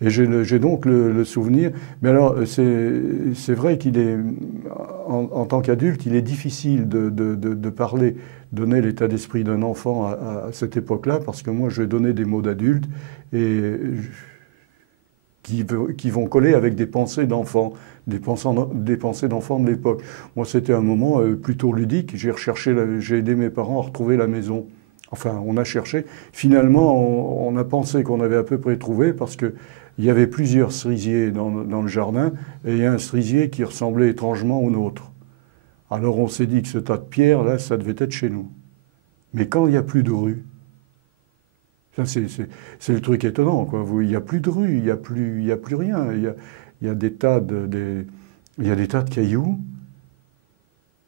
Et j'ai donc le souvenir. Mais alors, c'est vrai qu'il est, en tant qu'adulte, il est difficile de parler, donner l'état d'esprit d'un enfant à cette époque-là, parce que moi, je vais donner des mots d'adulte et qui vont coller avec des pensées d'enfants, des pensées d'enfants de l'époque. Moi, c'était un moment plutôt ludique. J'ai aidé mes parents à retrouver la maison. Enfin, on a cherché. Finalement, on a pensé qu'on avait à peu près trouvé parce que il y avait plusieurs cerisiers dans le jardin et il y a un cerisier qui ressemblait étrangement au nôtre. Alors on s'est dit que ce tas de pierres, là, ça devait être chez nous. Mais quand il n'y a plus de rue, ça c'est le truc étonnant, quoi. Il n'y a plus de rue, il n'y a plus rien. Il y a des tas il y a des tas de cailloux.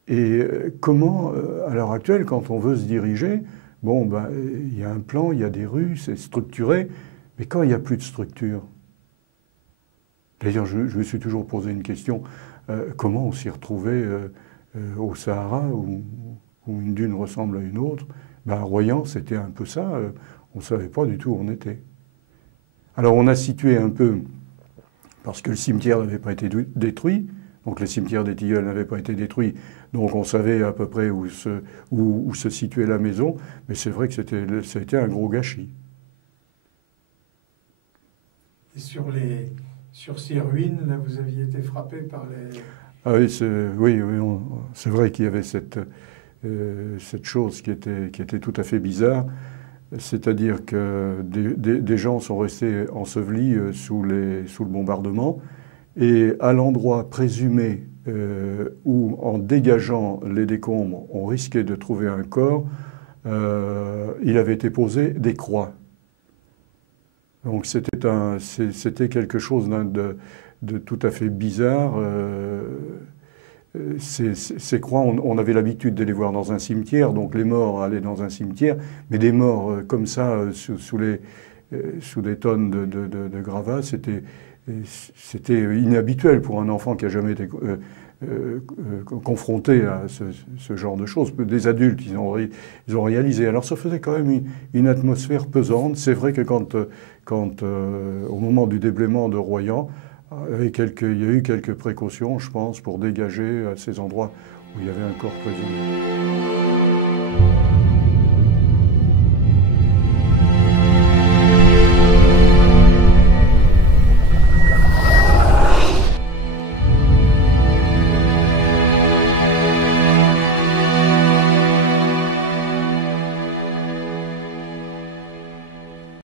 Et comment, à l'heure actuelle, quand on veut se diriger, bon, ben, il y a un plan, il y a des rues, c'est structuré, mais quand il n'y a plus de structure, d'ailleurs, je me suis toujours posé une question, comment on s'y retrouvait au Sahara, où une dune ressemble à une autre? Ben, à Royan, c'était un peu ça, on ne savait pas du tout où on était. Alors on a situé un peu, parce que le cimetière n'avait pas été détruit, donc le cimetière des Tilleuls n'avait pas été détruit, donc on savait à peu près où se situait la maison, mais c'est vrai que ça a été un gros gâchis. Et sur ces ruines, là, vous aviez été frappé par les... Ah oui, c'est vrai qu'il y avait cette chose qui était tout à fait bizarre, c'est-à-dire que des gens sont restés ensevelis sous le bombardement, et à l'endroit présumé où, en dégageant les décombres, on risquait de trouver un corps, il avait été posé des croix. Donc c'était quelque chose de tout à fait bizarre. Ces croix, on avait l'habitude de les voir dans un cimetière, donc les morts allaient dans un cimetière, mais des morts comme ça, sous des tonnes de gravats, c'était inhabituel pour un enfant qui n'a jamais été confronté à ce genre de choses. Des adultes, ils ont réalisé. Alors ça faisait quand même une atmosphère pesante. C'est vrai que au moment du déblaiement de Royan, il y a eu quelques précautions, je pense, pour dégager ces endroits où il y avait un corps présumé.